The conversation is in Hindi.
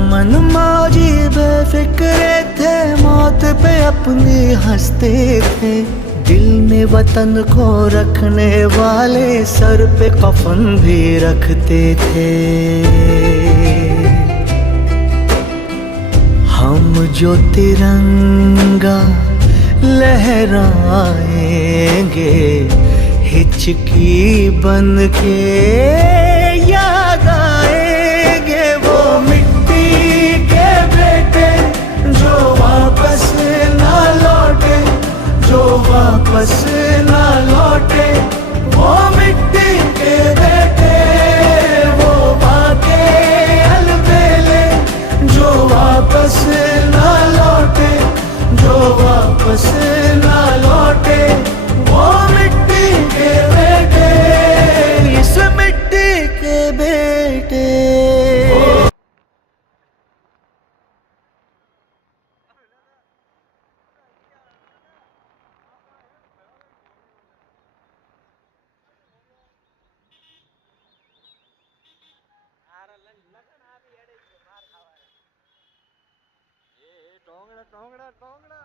मन मौजी बेफिक्रे थे, मौत पे अपनी हंसते थे। दिल में वतन को रखने वाले सर पे कफन भी रखते थे। हम जो तिरंगा लहराएंगे, हिचकी बन के याद आएंगे। वो मिट्टी के बेटे जो वापस ना लौटे, जो वापस ना लौटे। वो मिट्टी के बेटे, वो बाके अलबेले जो वापस ना लौटे, जो वापस ना लौटे। वो मिट्टी के बेटे, इस मिट्टी के बेटे। ટોંગડા ટોંગડા ટોંગડા